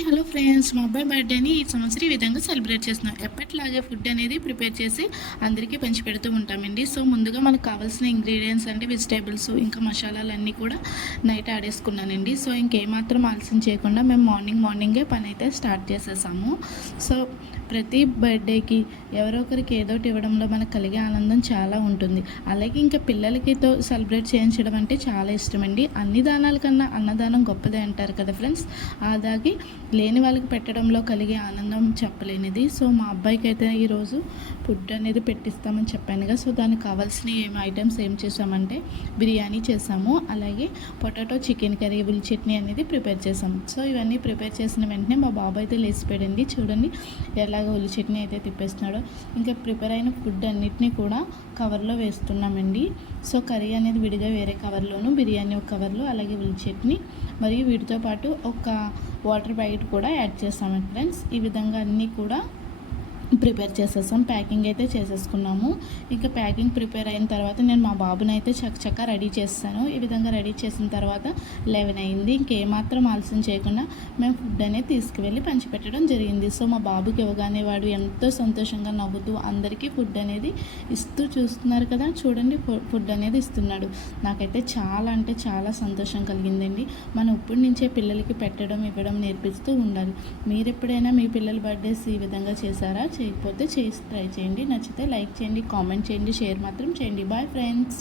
Hi hello friends, మా అబ్బాయి బర్త్డేని ఈ సంవత్సరం ఈ విధంగా సెలబ్రేట్ చేస్తున్నాం. ఎప్పటిలాగే ఫుడ్ అనేది ప్రిపేర్ చేసి అందరికీ పంచి పెడుతూ ఉంటామండి. సో ముందుగా మనకు కావాల్సిన ఇంగ్రీడియంట్స్ అంటే వెజిటేబుల్స్ ఇంకా మసాలాలన్నీ కూడా నైట్ ఆడేసుకున్నానండి. సో ఇంకేమాత్రం ఆలస్యం చేయకుండా మేము మార్నింగే పని అయితే స్టార్ట్ చేసేసాము. సో ప్రతి బర్త్డేకి ఎవరో ఒకరికి ఏదో ఒకటి ఇవ్వడంలో మనకు కలిగే ఆనందం చాలా ఉంటుంది. అలాగే ఇంకా పిల్లలకితో సెలబ్రేట్ చేయించడం అంటే చాలా ఇష్టమండి. అన్ని దానాల కన్నా అన్నదానం గొప్పదే అంటారు కదా ఫ్రెండ్స్. అలాగే లేని వాళ్ళకి పెట్టడంలో కలిగే ఆనందం చెప్పలేనిది. సో మా అబ్బాయికి అయితే ఈరోజు ఫుడ్ అనేది పెట్టిస్తామని చెప్పానుగా. సో దానికి కావాల్సిన ఐటమ్స్ ఏం చేసామంటే బిర్యానీ చేసాము, అలాగే పొటాటో చికెన్ కర్రీ, ఉల్లి చట్నీ అనేది ప్రిపేర్ చేసాము. సో ఇవన్నీ ప్రిపేర్ చేసిన వెంటనే మా బాబు అయితే లేచిపోయాడండి. చూడండి ఎలాగో ఉల్లి చట్నీ అయితే తిప్పేస్తున్నాడో. ఇంకా ప్రిపేర్ అయిన ఫుడ్ అన్నిటినీ కూడా కవర్లో వేస్తున్నామండి. సో కర్రీ అనేది విడిగా వేరే కవర్లోను, బిర్యానీ ఒక కవర్లో, అలాగే ఉల్లి చట్నీ మరియు వీటితో పాటు ఒక వాటర్ ప్యాకెట్ కూడా యాడ్ చేస్తాము ఫ్రెండ్స్. ఈ విధంగా అన్నీ కూడా ప్రిపేర్ చేసేసాం. ప్యాకింగ్ అయితే చేసేసుకున్నాము. ఇంకా ప్యాకింగ్ ప్రిపేర్ అయిన తర్వాత నేను మా బాబుని అయితే చక్కగా రెడీ చేస్తాను. ఈ విధంగా రెడీ చేసిన తర్వాత 11 అయింది. ఇంకేమాత్రం ఆలస్యం చేయకుండా మేము ఫుడ్ అనేది తీసుకువెళ్ళి పంచిపెట్టడం జరిగింది. సో మా బాబుకి ఇవ్వగానే వాడు ఎంతో సంతోషంగా నవ్వుతూ అందరికీ ఫుడ్ అనేది ఇస్తూ చూస్తున్నారు కదా, చూడండి ఫుడ్ అనేది ఇస్తున్నాడు. నాకైతే చాలా అంటే చాలా సంతోషం కలిగిందండి. మనం ఇప్పటి నుంచే పిల్లలకి పెట్టడం ఇవ్వడం నేర్పిస్తూ ఉండాలి. మీరు ఎప్పుడైనా మీ పిల్లల బర్త్డేస్ ఈ విధంగా చేశారా? చేయకపోతే చేసి ట్రై చేయండి. నచ్చితే లైక్ చేయండి, కామెంట్ చేయండి, షేర్ మాత్రం చేయండి. Bye friends.